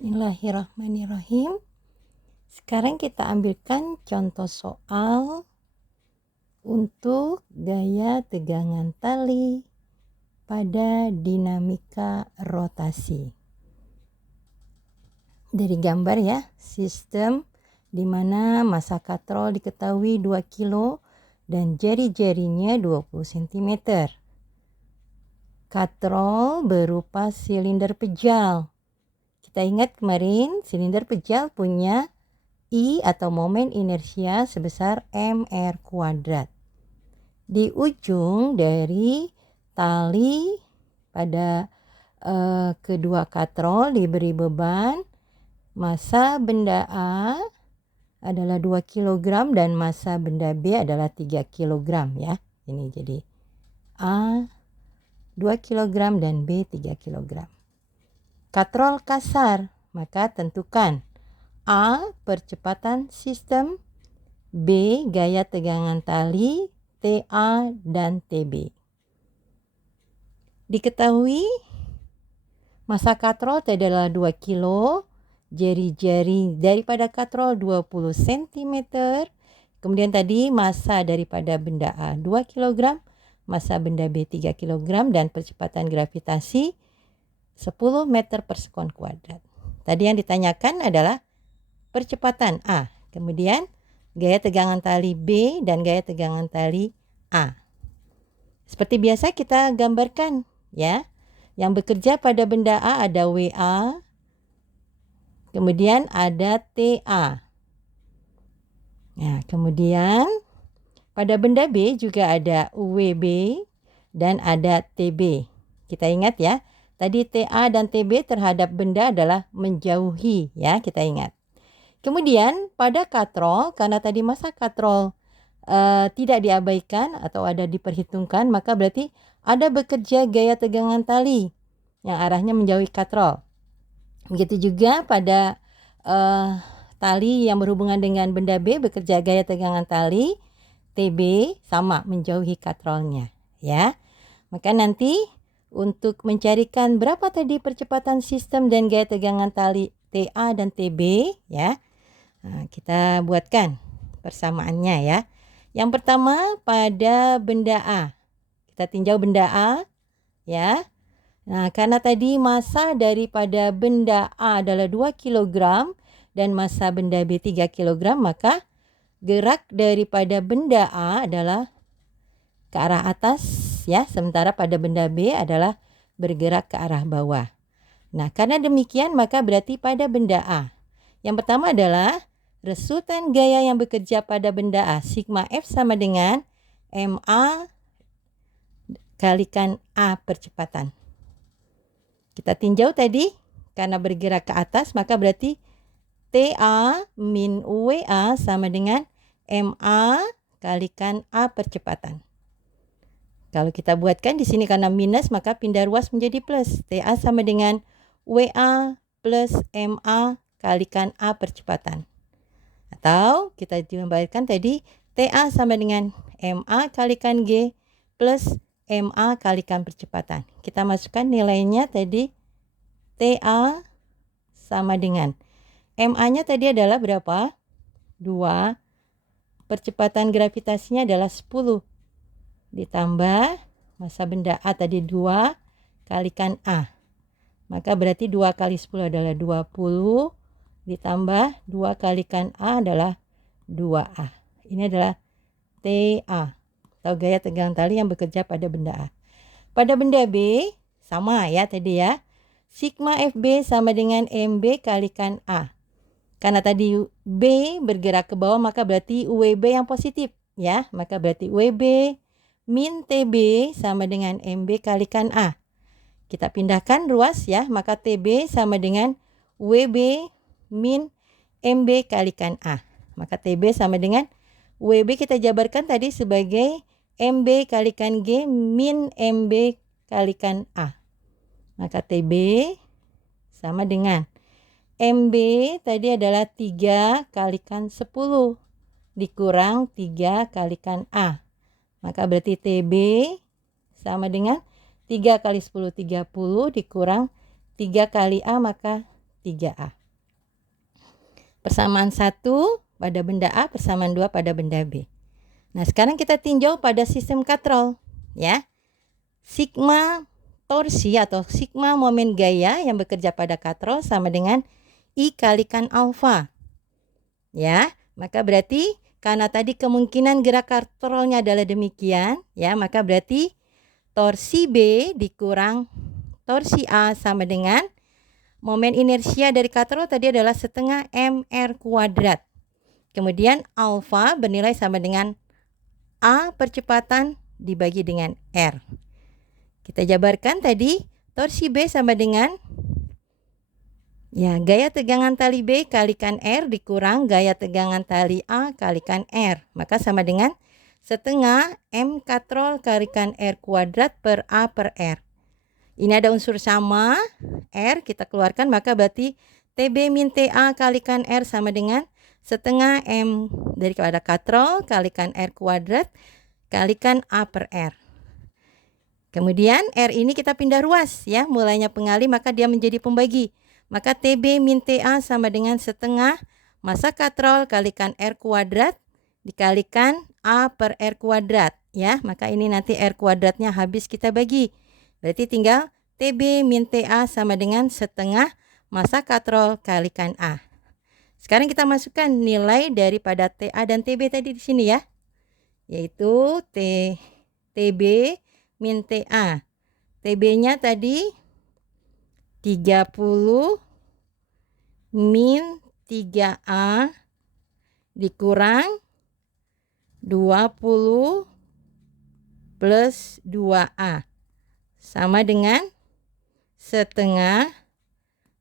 Bismillahirrahmanirrahim. Sekarang kita ambilkan contoh soal untuk gaya tegangan tali pada dinamika rotasi. Dari gambar ya, sistem di mana massa katrol diketahui 2 kilo dan jari-jarinya 20 cm. Katrol berupa silinder pejal. Kita ingat kemarin silinder pejal punya I atau momen inersia sebesar mr kuadrat. Di ujung dari tali pada kedua katrol diberi beban, massa benda A adalah 2 kg dan massa benda B adalah 3 kg ya. Ini jadi A 2 kg dan B 3 kg. Katrol kasar, maka tentukan A percepatan sistem, B gaya tegangan tali, TA dan TB. Diketahui massa katrol adalah 2 kilo, jari-jari daripada katrol 20 cm, kemudian tadi massa daripada benda A 2 kg, massa benda B 3 kg dan percepatan gravitasi 10 meter per sekon kuadrat. Tadi yang ditanyakan adalah percepatan A, kemudian gaya tegangan tali B dan gaya tegangan tali A. Seperti biasa kita gambarkan ya. Yang bekerja pada benda A ada WA, kemudian ada TA. Nah, kemudian pada benda B juga ada WB dan ada TB. Kita ingat ya, tadi TA dan TB terhadap benda adalah menjauhi ya, kita ingat. Kemudian pada katrol, karena tadi massa katrol tidak diabaikan atau ada diperhitungkan, maka berarti ada bekerja gaya tegangan tali yang arahnya menjauhi katrol. Begitu juga pada tali yang berhubungan dengan benda B bekerja gaya tegangan tali TB sama menjauhi katrolnya ya. Maka nanti untuk mencarikan berapa tadi percepatan sistem dan gaya tegangan tali TA dan TB ya. Nah, kita buatkan persamaannya ya. Yang pertama pada benda A. Kita tinjau benda A ya. Nah, karena tadi massa daripada benda A adalah 2 kg dan massa benda B 3 kg, maka gerak daripada benda A adalah ke arah atas ya, sementara pada benda B adalah bergerak ke arah bawah. Nah, karena demikian maka berarti pada benda A. Yang pertama adalah resultan gaya yang bekerja pada benda A, sigma F sama dengan MA kalikan A percepatan. Kita tinjau tadi, karena bergerak ke atas maka berarti TA min WA sama dengan MA kalikan A percepatan. Kalau kita buatkan di sini karena minus maka pindah ruas menjadi plus. TA sama dengan WA plus MA kalikan A percepatan. Atau kita gambarkan tadi TA sama dengan MA kalikan G plus MA kalikan percepatan. Kita masukkan nilainya tadi TA sama dengan MA-nya tadi adalah berapa? 2. Percepatan gravitasinya adalah 10. Ditambah massa benda A tadi 2 kalikan A. Maka berarti 2 kali 10 adalah 20. Ditambah 2 kalikan A adalah 2A. Ini adalah TA atau gaya tegangan tali yang bekerja pada benda A. Pada benda B sama ya tadi ya. Sigma FB sama dengan MB kalikan A. Karena tadi B bergerak ke bawah maka berarti WB yang positif ya. Maka berarti WB min TB sama dengan MB kalikan A. Kita pindahkan ruas ya, maka TB sama dengan WB min MB kalikan A. Maka TB sama dengan WB kita jabarkan tadi sebagai MB kalikan G min MB kalikan A. Maka TB sama dengan MB tadi adalah 3 kalikan 10 dikurang 3 kalikan A. Maka berarti TB sama dengan 3 kali 10 30 dikurang 3 kali A, maka 3A. Persamaan 1 pada benda A, persamaan 2 pada benda B. Nah, sekarang kita tinjau pada sistem katrol, ya. Sigma torsi atau sigma momen gaya yang bekerja pada katrol sama dengan I kalikan alfa. Ya, maka berarti karena tadi kemungkinan gerak katrolnya adalah demikian, ya, maka berarti torsi B dikurang torsi A sama dengan momen inersia dari katrol tadi adalah setengah mr kuadrat. Kemudian alfa bernilai sama dengan A percepatan dibagi dengan R. Kita jabarkan tadi torsi B sama dengan gaya tegangan tali B kalikan R dikurang gaya tegangan tali A kalikan R. Maka sama dengan setengah M katrol kalikan R kuadrat per A per R. Ini ada unsur sama, R kita keluarkan, maka berarti TB min TA kalikan R sama dengan setengah M daripada katrol kalikan R kuadrat kalikan A per R. Kemudian R ini kita pindah ruas, ya, mulainya pengali maka dia menjadi pembagi. Maka TB min TA sama dengan setengah massa katrol kalikan R kuadrat dikalikan A per R kuadrat, ya. Maka ini nanti R kuadratnya habis kita bagi. Berarti tinggal TB min TA sama dengan setengah massa katrol kalikan A. Sekarang kita masukkan nilai daripada TA dan TB tadi di sini, ya. Yaitu TB min TA. TB-nya tadi 30 min 3A dikurang 20 plus 2A. Sama dengan setengah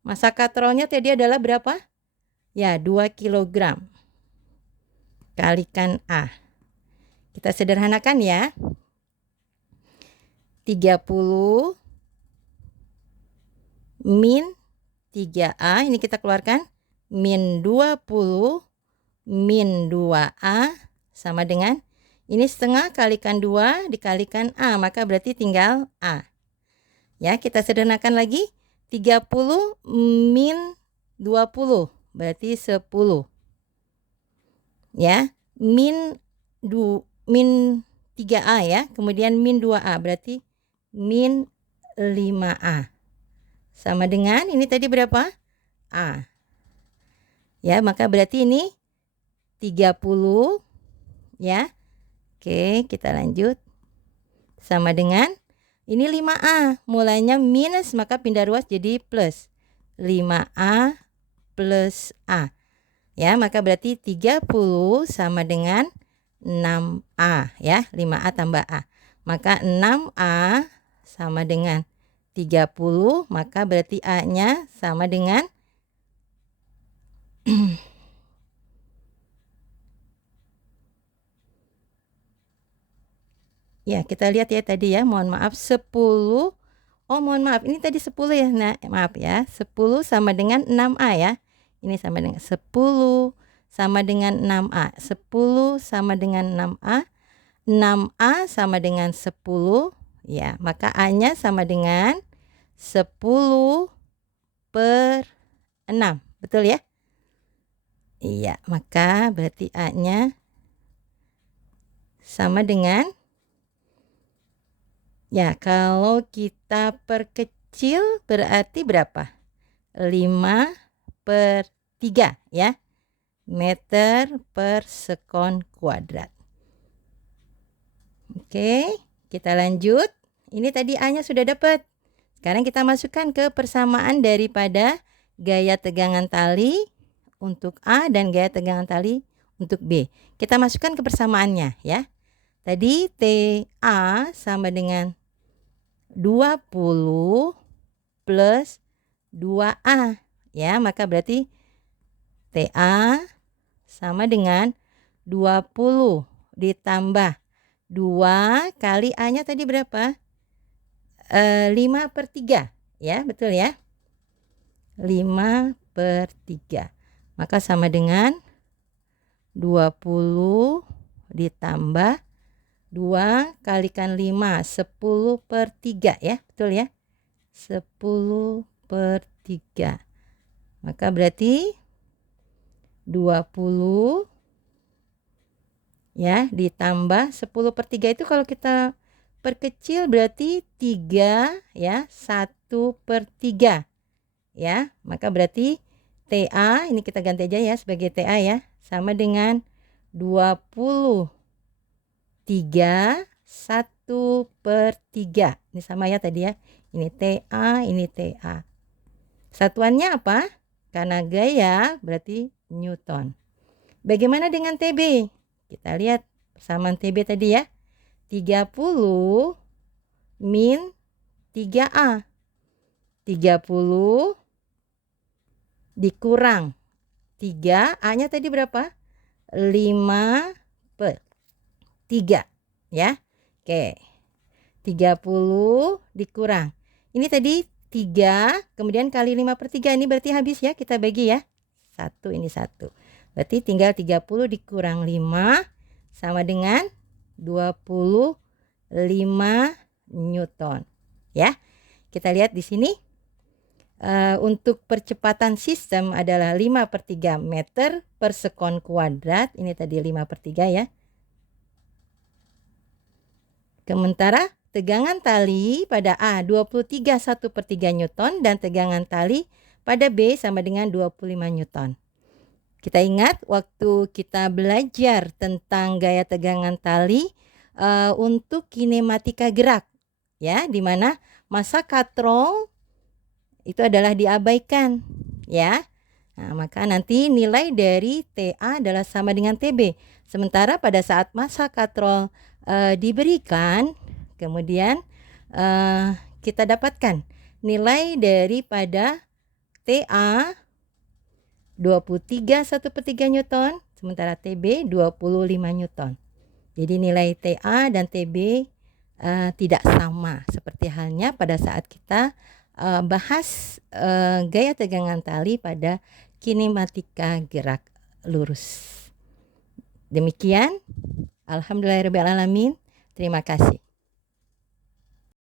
massa katrolnya tadi adalah berapa? Ya, 2 kg. Kalikan A. Kita sederhanakan, ya. 30 min 3A. Ini kita keluarkan. Min 20 min 2A sama dengan ini setengah kalikan 2 dikalikan A. Maka berarti tinggal A. Ya, kita sederhanakan lagi. 30 min 20 berarti 10. Ya, min 3A, ya. Kemudian min 2A berarti min 5A. Sama dengan ini tadi berapa? A. Ya, maka berarti ini 30, ya. Oke, kita lanjut. Sama dengan ini 5A, mulainya minus maka pindah ruas jadi plus. 5A plus A. Ya, maka berarti 30 sama dengan 6A, ya. 5A tambah A. Maka 6A sama dengan 30, maka berarti A-nya sama dengan ya, kita lihat ya tadi, ya. Mohon maaf 10. Oh, mohon maaf. Ini tadi 10, ya. Nah, maaf, ya. 10 sama dengan 6A, ya. Ini sama dengan 10 sama dengan 6A. 10 sama dengan 6A. 6A sama dengan 10, ya. Maka A-nya sama dengan 10 per 6. Betul, ya? Iya, maka berarti A-nya sama dengan, ya, kalau kita perkecil berarti berapa? 5 per 3, ya. Meter per sekon kuadrat. Oke, kita lanjut. Ini tadi A-nya sudah dapat. Sekarang kita masukkan ke persamaan daripada gaya tegangan tali untuk A dan gaya tegangan tali untuk B. Kita masukkan ke persamaannya, ya. Tadi TA sama dengan 20 plus 2A, ya. Maka berarti TA sama dengan 20 ditambah 2 kali A-nya tadi berapa? 5 per 3, ya, betul, ya. 5 per 3. Maka sama dengan 20 ditambah 2 kalikan 5, 10 per 3, ya, betul, ya. 10 per 3. Maka berarti 20 ya ditambah 10/3 itu kalau kita perkecil berarti 3 ya, 1/3 ya. Maka berarti TA ini kita ganti aja ya sebagai TA ya, sama dengan 23 1/3. Ini sama ya tadi ya. Ini TA, ini TA. Satuannya apa? Karena gaya berarti Newton. Bagaimana dengan TB? Kita lihat persamaan TB tadi ya. 30 min 3A. 30 dikurang 3, A-nya tadi berapa? 5/3 ya. Oke. 30 dikurang. Ini tadi 3, kemudian kali 5/3 ini berarti habis ya, kita bagi ya. 1 ini 1. Berarti tinggal 30 dikurang 5 sama dengan 25 Newton. Ya. Kita lihat di sini. Untuk percepatan sistem adalah 5/3 meter per sekon kuadrat. Ini tadi 5/3 ya. Sementara tegangan tali pada A 23 1/3 Newton dan tegangan tali pada B sama dengan 25 Newton. Kita ingat waktu kita belajar tentang gaya tegangan tali untuk kinematika gerak ya, di mana massa katrol itu adalah diabaikan ya. Nah, maka nanti nilai dari TA adalah sama dengan TB. Sementara pada saat massa katrol diberikan, kemudian kita dapatkan nilai daripada TA 23 1/3 Newton, sementara TB 25 Newton. Jadi nilai TA dan TB tidak sama, seperti halnya pada saat kita bahas gaya tegangan tali pada kinematika gerak lurus. Demikian. Alhamdulillahirabbil alamin. Terima kasih.